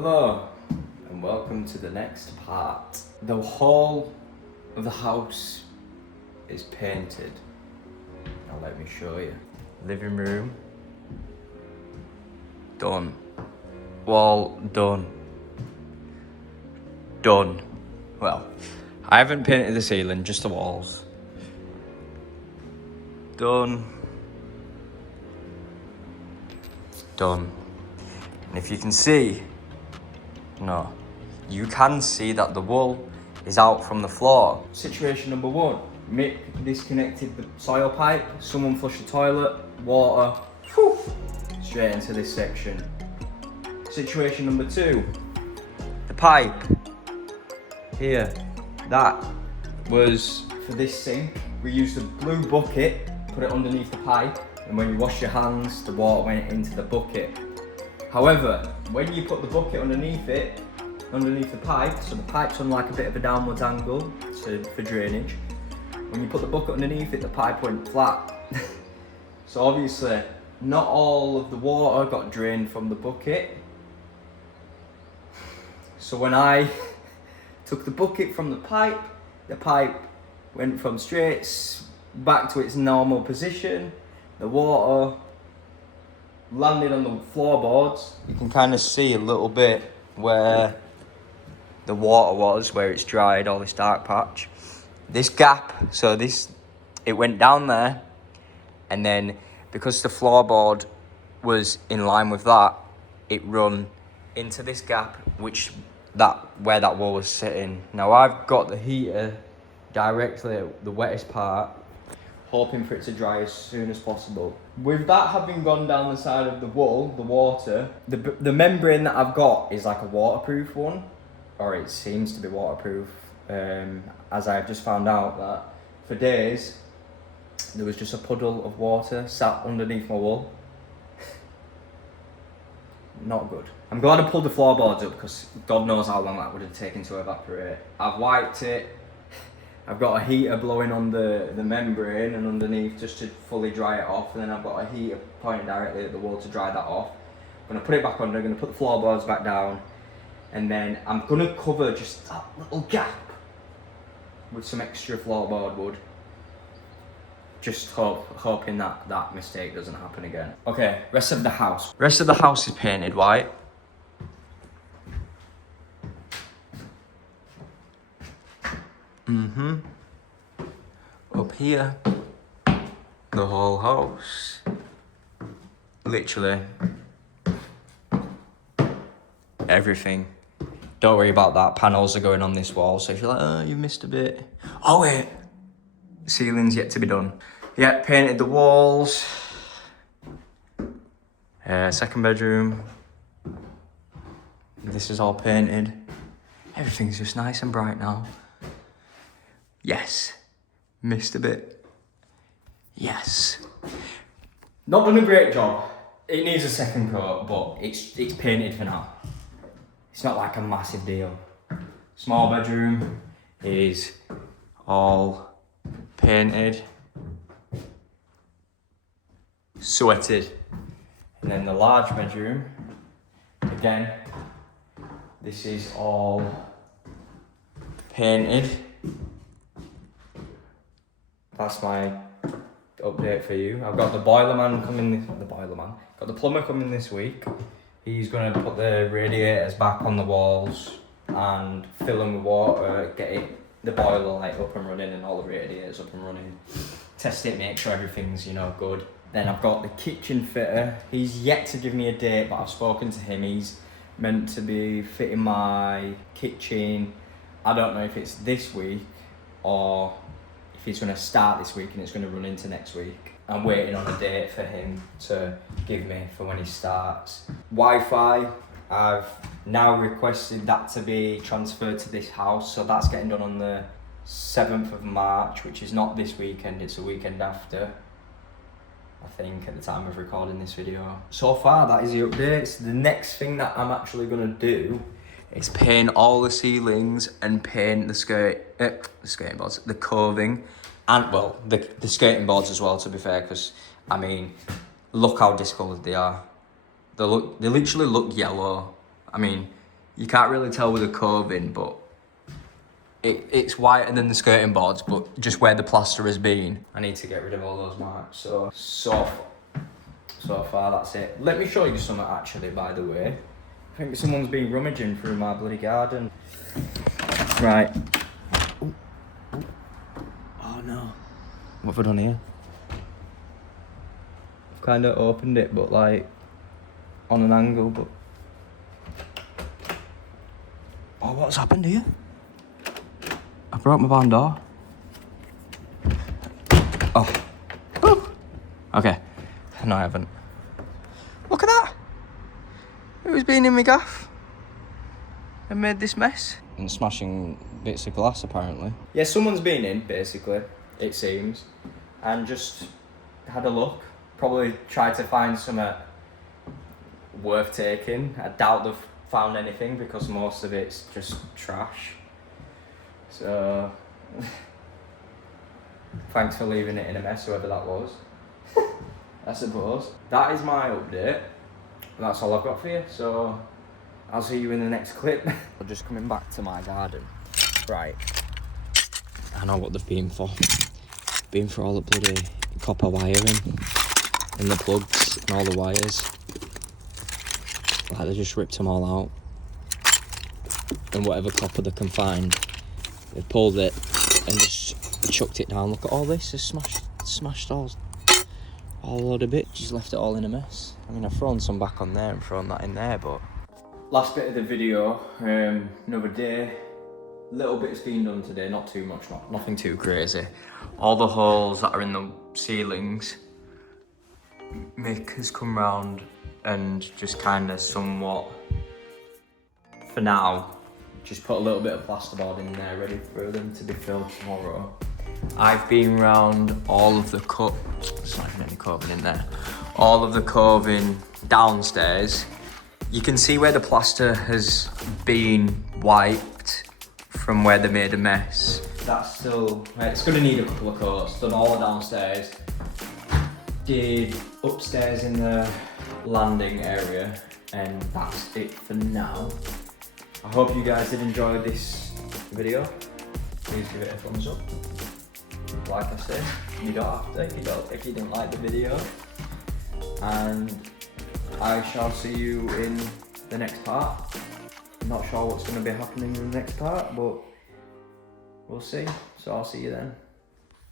Hello and welcome to the next part. The whole of the house is painted. Now let me show you. Living room, done. Wall, done. Done. Well, I haven't painted the ceiling, just the walls. Done. Done. And if you can see, no, you can see that the wool is out from the floor. Situation number one, Mick disconnected the soil pipe, someone flushed the toilet, water, whew, straight into this section. Situation number two, the pipe, here, that was for this sink. We used a blue bucket, put it underneath the pipe, and when you wash your hands, the water went into the bucket. However, when you put the bucket underneath the pipe, so the pipe's on like a bit of a downwards angle for drainage. When you put the bucket underneath it, the pipe went flat. So obviously, not all of the water got drained from the bucket. So when I took the bucket from the pipe went from straight back to its normal position. The water landed on the floorboards. You can kind of see a little bit where the water was, where it's dried, all this dark patch. This gap, so it went down there, and then because the floorboard was in line with that, it run into this gap, where that wall was sitting. Now I've got the heater directly at the wettest part, hoping for it to dry as soon as possible. With that having gone down the side of the wool, the water, the membrane that I've got is like a waterproof one, or it seems to be waterproof, as I've just found out that for days, there was just a puddle of water sat underneath my wool. Not good. I'm glad I pulled the floorboards up because God knows how long that would have taken to evaporate. I've wiped it. I've got a heater blowing on the membrane and underneath just to fully dry it off, and then I've got a heater pointing directly at the wall to dry that off. I'm gonna put it back under, I'm gonna put the floorboards back down, and then I'm gonna cover just that little gap with some extra floorboard wood. Just hoping that mistake doesn't happen again. Okay, rest of the house. Rest of the house is painted white. Up here, the whole house. Literally everything. Don't worry about that. Panels are going on this wall, so if you're like, oh, you missed a bit. Oh wait, the ceiling's yet to be done. Yeah, painted the walls. Second bedroom. This is all painted. Everything's just nice and bright now. Yes. Missed a bit. Yes. Not done a great job. It needs a second coat, but it's painted for now. It's not like a massive deal. Small bedroom is all painted, sweated. And then the large bedroom, again, this is all painted. That's my update for you. I've got the plumber coming this week. He's gonna put the radiators back on the walls and fill them with water, get the boiler light up and running and all the radiators up and running. Test it, make sure everything's, good. Then I've got the kitchen fitter. He's yet to give me a date, but I've spoken to him. He's meant to be fitting my kitchen. I don't know if it's this week or if he's going to start this week and it's going to run into next week. I'm waiting on a date for him to give me for when he starts. Wi-Fi, I've now requested that to be transferred to this house, so that's getting done on the 7th of March, which is not this weekend, it's the weekend after, I think, at the time of recording this video. So far, that is the updates. The next thing that I'm actually going to do is paint all the ceilings and paint the skating boards, the coving, and well, the skating boards as well, to be fair, because look how discoloured they are. They literally look yellow. You can't really tell with the coving, but it's whiter than the skirting boards, but just where the plaster has been. I need to get rid of all those marks. So far that's it. Let me show you something actually, by the way. I think someone's been rummaging through my bloody garden. Right. Ooh. Ooh. Oh no. What have I done here? I've kind of opened it, but like on an angle, but... Oh, what's happened here? I broke my barn door. Oh. Woo. Okay. No, I haven't. Look at that! Who's been in my gaff and made this mess? And smashing bits of glass, apparently. Yeah, someone's been in, basically, it seems, and just had a look. Probably tried to find something worth taking. I doubt they've found anything because most of it's just trash. So, thanks for leaving it in a mess, whoever that was. I suppose. That is my update. That's all I've got for you, so I'll see you in the next clip. I'm just coming back to my garden. Right. I know what they've been for. Been for all the bloody copper wiring and the plugs and all the wires. Like, they just ripped them all out. And whatever copper they can find, they pulled it and just chucked it down. Look at all this, it's smashed all a load of bits, just left it all in a mess. I mean, I've thrown some back on there and thrown that in there, but... Last bit of the video, another day. Little bit's been done today, not too much, nothing too crazy. All the holes that are in the ceilings, Mick has come round and just kind of somewhat, for now, just put a little bit of plasterboard in there, ready for them to be filled tomorrow. I've been round all of the there's not even any coving in there. All of the coving downstairs. You can see where the plaster has been wiped from where they made a mess. That's still, it's gonna need a couple of coats. Done all downstairs. Did upstairs in the landing area, and that's it for now. I hope you guys did enjoy this video. Please give it a thumbs up. Like I said, you don't have to if you don't like the video. And I shall see you in the next part. I'm not sure what's going to be happening in the next part, but we'll see. So I'll see you then.